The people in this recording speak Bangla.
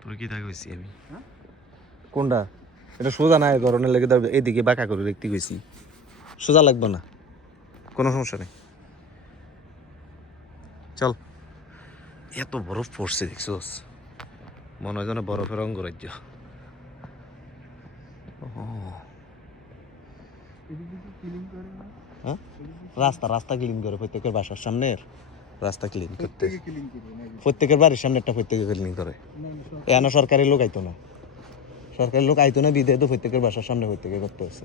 তোর কি থাকে হয়েছি আমি কোনটা এটা সোজা না গরমের লেগে এইদিকে বাঁকা করে দেখতে গেছি সোজা লাগবে না কোনো সমস্যা নেই চল এত বরফ পড়ছে দেখছোস মনে হয় যেন বরফের অঙ্গরাজ্য হ্যাঁ রাস্তা রাস্তা ক্লিন করে প্রত্যেকের বাসার সামনের রাস্তা ক্লিন করতে প্রত্যেকের বাড়ির সামনে একটা প্রত্যেকে ক্লিন করে এখানে সরকারি লোক আইতো না সরকারি লোক আইতো না বিদে তো প্রত্যেকের বাসার সামনে প্রত্যেকে করতে হচ্ছে